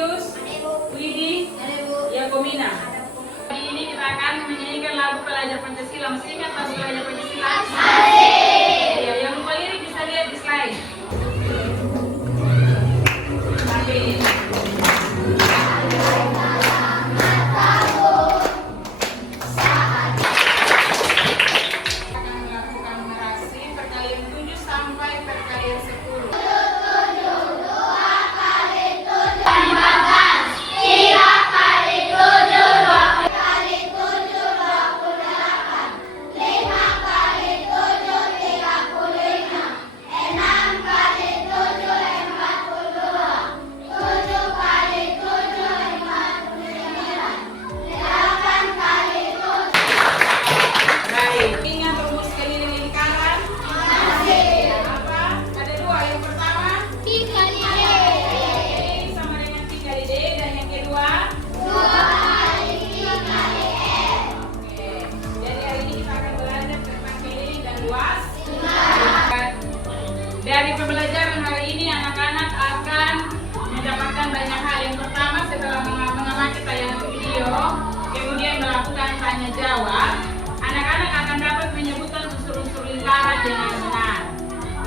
Julius, Widi, Yakomina. Hari ini kita akan menyanyikan lagu pelajar Pancasila. Masih ingat lagu pelajar Pancasila? Ya, yang lupa lirik bisa lihat di slide. Akan melakukan numerasi perkalian 7 sampai perkalian 10. Dari pembelajaran hari ini anak-anak akan mendapatkan banyak hal. Yang pertama, setelah mengamati tayangan video, kemudian melakukan tanya jawab, anak-anak akan dapat menyebutkan unsur-unsur lingkaran dengan benar.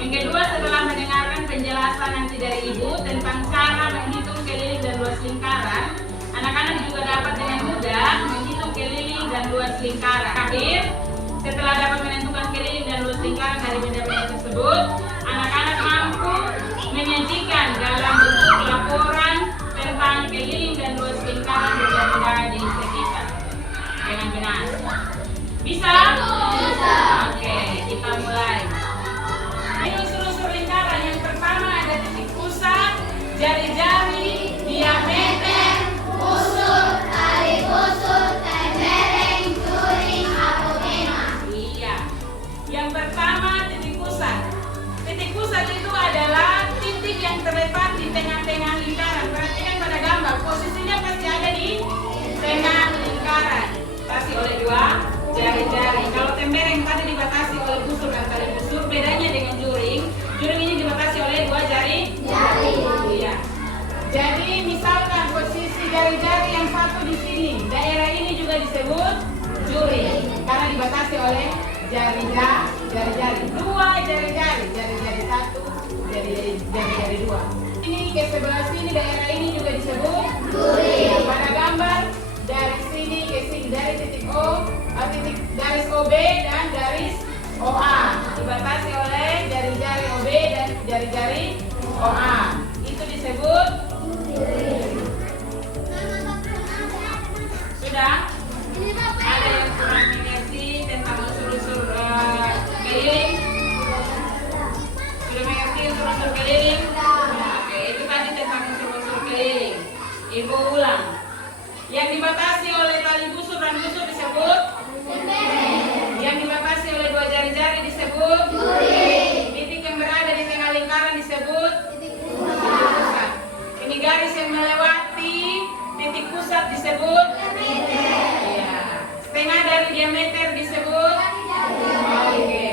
Yang kedua, setelah mendengarkan penjelasan nanti dari ibu tentang cara menghitung keliling dan luas lingkaran, anak-anak juga dapat dengan mudah menghitung keliling dan luas lingkaran. Terakhir, setelah dapat menentukan keliling dan luas lingkaran dari benda-benda tersebut, anak-anak mampu menyajikan dalam bentuk laporan tentang keliling dan luas lingkaran benda-benda di sekitar dengan benar. Bisa? Bisa. Oke, kita mulai. Ini unsur-unsur lingkaran. Yang pertama ada titik pusat, jari-jari, diameter, busur, tali busur, tembereng, juring, apokema. Iya. Yang pertama titik pusat. Titik pusat itu adalah titik yang terletak di tengah-tengah lingkaran. Perhatikan pada gambar, posisinya pasti ada di tengah lingkaran. Dibatasi oleh dua jari-jari. Kalau tembereng tadi dibatasi oleh busur dan tali busur, bedanya dengan juring. Juring ini dibatasi oleh dua jari. Iya. Jadi misalkan posisi jari-jari yang satu di sini, daerah ini juga disebut juring karena dibatasi oleh jari-jari. Dua jari-jari, jari-jari satu, jari-jari dua. Ini ke sebelah sini, daerah ini juga disebut juring. Pada gambar dari sini ke sini, dari titik O, titik garis OB dan garis OA dibatasi oleh jari-jari OB dan jari-jari OA. Itu disebut juring. Sudah? Ada yang kurang mengerti tentang unsur-unsur keliling? Sudah mengerti unsur-unsur keliling? Oke, itu tadi tentang unsur-unsur keliling. Ibu ulang. Yang dibatasi oleh tali busur dan busur disebut tembereng. Yang dibatasi oleh dua jari-jari disebut juring. Titik yang berada di tengah lingkaran disebut titik pusat. Ini garis yang melewati titik pusat disebut tembereng. Iya. Setengah dari diameter disebut oke.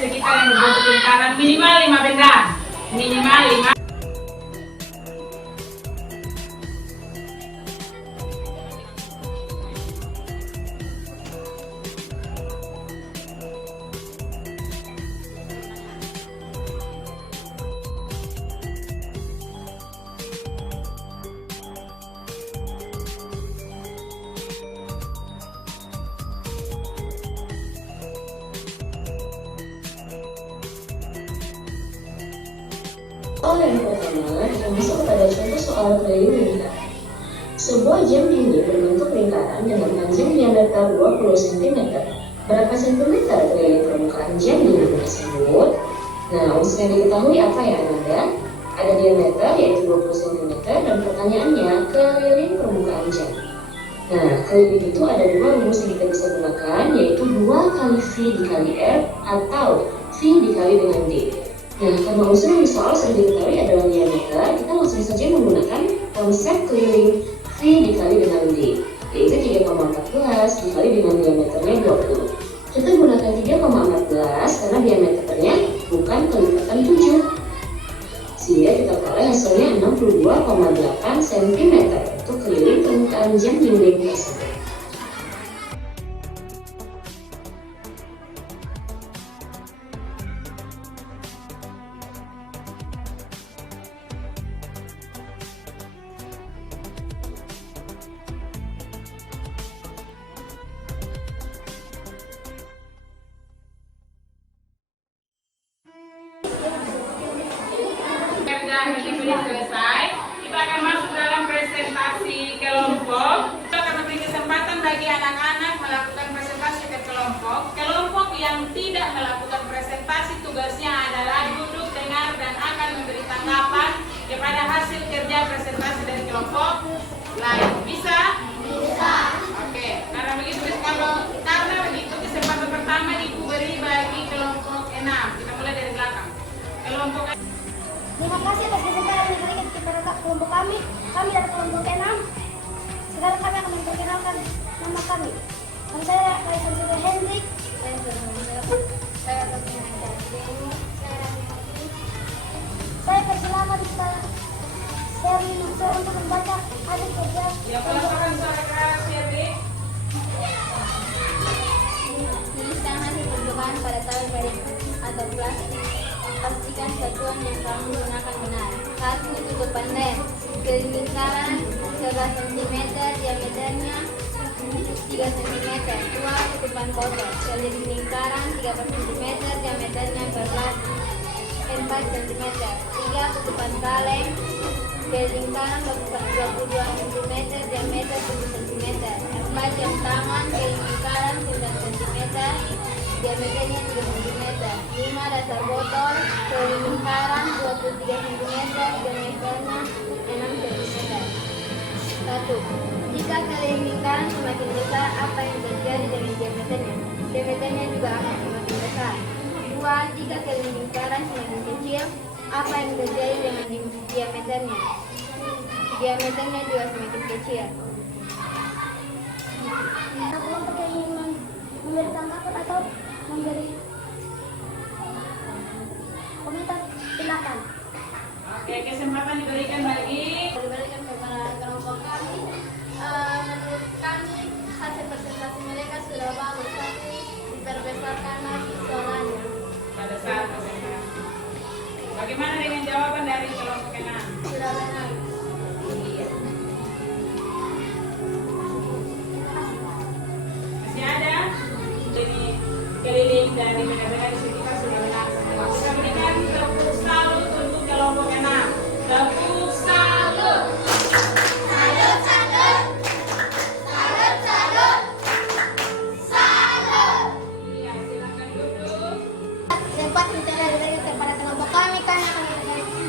sekitar yang berbentuk lingkaran minimal 5 benda. Minimal 5. Soal yang pertama yang masuk kepada contoh soal keliling lingkaran. Sebuah jam dinding berbentuk lingkaran dengan panjang diameter 20 cm. Berapa sentimeter keliling permukaan jam dinding tersebut? Nah, unsur yang diketahui apa yang ada? Ada diameter yaitu 20 cm dan pertanyaannya keliling permukaan jam. Nah, keliling itu ada dua rumus yang kita bisa gunakan, yaitu 2 kali V dikali R atau V dikali dengan D. Nah, karena unsur yang di soal sudah diketahui adalah diameter, kita langsung saja menggunakan konsep keliling V dikali dengan D, yaitu 3,14 dikali dengan diameternya 20. Kita gunakan 3,14 karena diameternya bukan kelipatan 7. Sehingga kita peroleh hasilnya 62,8 cm untuk keliling permukaan jam dinding tersebut. Ini selesai. Kita akan masuk dalam presentasi kelompok. Kita akan memberi kesempatan bagi anak-anak melakukan presentasi ke kelompok. Kelompok yang tidak melakukan presentasi tugasnya adalah duduk, dengar, dan akan memberi tanggapan kepada hasil kerja presentasi dari kelompok lain. Bisa? Bisa. Oke. Karena begitu kesempatan pertama Ibu beri bagi kelompok 6. Kita mulai dari belakang. Kelompok. Terima kasih atas kesempatan yang diberikan kepada kelompok kami. Kami dari kelompok 6. Sekarang kami akan memperkenalkan nama kami. Nama saya Kaisar Surya Hendrik. Saya persilakan kita seri untuk membaca hasil kerja. Ya, pelaporan suara keras ya, Bi. Tuliskan hasil percobaan pada tahun atau kelas. Pastikan satuan yang kamu gunakan benar. 1. Tutupan lem. Keliling lingkaran 11 cm, diameternya 3 cm. 2. Tutupan kotor. Keliling lingkaran 13 cm, diameternya 4 cm. 3. Tutupan kaleng. Keliling lingkaran 22 cm, diameter 7 cm. 4. Jam tangan. Keliling lingkaran 9 cm, diameternya 3 cm. 5. Dasar botol keliling lingkaran 23 cm, diameternya 6 cm. 1. Jika keliling lingkaran semakin besar, apa yang terjadi dengan diameternya? Diameternya juga akan semakin besar. 2. Jika keliling lingkaran semakin kecil, apa yang terjadi dengan diameternya? Diameternya juga semakin kecil. Kelompok yang ingin memberi tanggapan atau memberi komentar, silakan. Oke, kesempatan diberikan kepada kelompok kami. Menurut kami hasil presentasi mereka sudah bagus, tapi diperbesarkan lagi soalnya. pada saat presentasi. Bagaimana dengan jawaban dari kelompok 6? Sudah benar. Iya. Masih ada? Ini keliling dari benar-benar di sekitar sudah benar semua. Kita berikan tepuk salut untuk kelompok 6. Tepuk salut. Salut, salut. Salut, salut. Salut. Iya, silakan duduk. Sempat dari kepada kelompok kami kan akan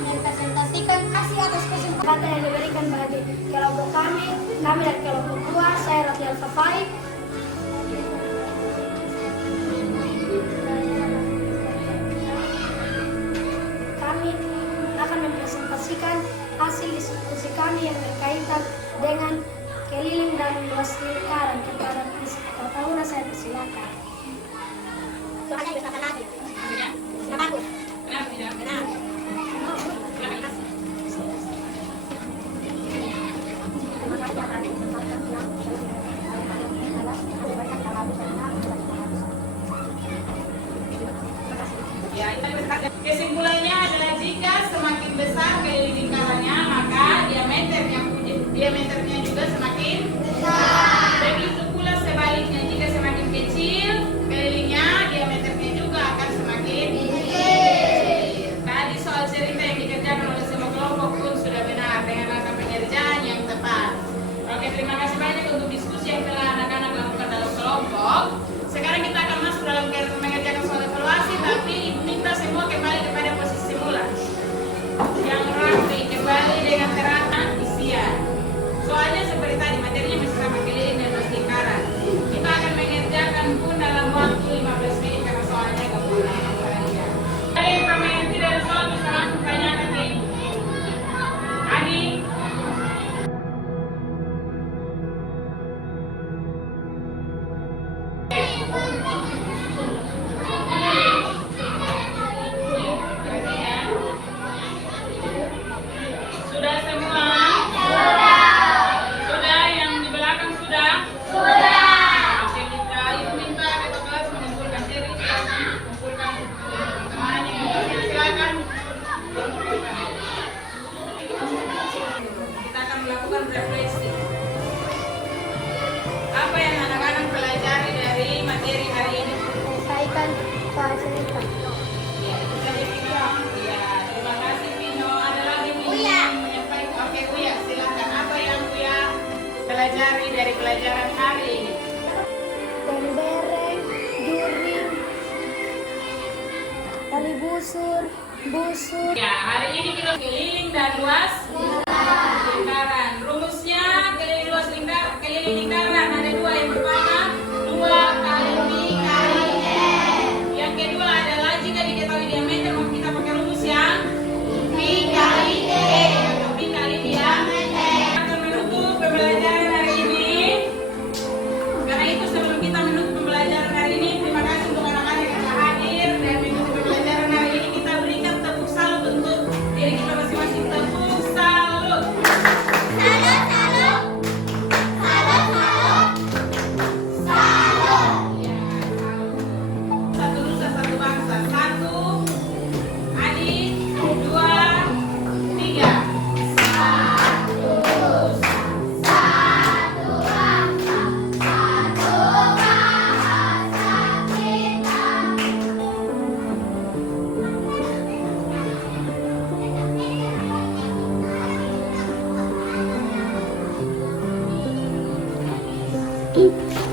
mempresentasikan hasil atas kesempatan yang diberikan bagi kelompok kami. Kami dari kelompok 2, saya Rafial Safai. Kami akan mempresentasikan hasil diskusi kami yang berkaitan dengan keliling dan luas lingkaran. Kepada peserta saya persilakan. Soalnya bersama lagi. tidak? Takut. Kenapa tidak? Benar. Ya, kesimpulannya adalah jika semakin besar keliling lingkarannya, maka diameternya juga semakin besar. Begitu pula sebaliknya, jika semakin kecil kelilingnya, diameternya juga akan semakin kecil. Tadi soal cerita yang dikerjakan oleh semua kelompok pun sudah benar dengan langkah pengerjaan yang tepat. Oke, terima kasih banyak untuk diskusi yang telah anak-anak lakukan dalam kelompok. Sekarang kita akan masuk dalam mengerjakan soal evaluasi, tapi ibu minta semua kembali kepada posisi semula. Yang rapi, kembali dengan teratur isian. Soalnya seperti tadi, materinya masih sama keliling dan luas lingkaran. Kita akan mengerjakan pun dalam waktu 15 menit karena soalnya gak boleh lama saja. Ada yang mengerti dari soal bisa langsung tanyakan ke ibu. Adi. Sudah semua? Sudah, yang di belakang sudah? Oke, kita ibu minta ketua kelas mengumpulkan diri, mengumpulkan teman-teman yang hadir, silakan. Kita akan melakukan refleksi. Apa yang anak-anak pelajari dari materi hari ini? Selesaikan soal cerita. Ya, itu saja Vino. Ya, terima kasih Vino. Ada lagi Vino yang menyampaikan. Oke, Uya, silakan. Apa yang Uya pelajari dari pelajaran hari ini? Tembereng, juring, tali busur. Ya, hari ini kita keliling dan luas lingkaran. Rumusnya keliling luas keliling lingkaran ada dua. Yang pertama 2 kali pi kali n. Yang kedua adalah jika diketahui diameter maka kita pakai rumus yang pi kali d atau pi kali diameter. Kita akan menutup pembelajaran hari ini. Karena itu sebelum kita menutup pembelajaran hari ini, terima kasih untuk anak-anak yang telah hadir dan mengikuti pembelajaran hari ini. Kita berikan tepuk salut untuk diri kita masing-masing. Tepuk salut. Ya, satu nusa satu bangsa. 1, adik, 2, 3. Itu.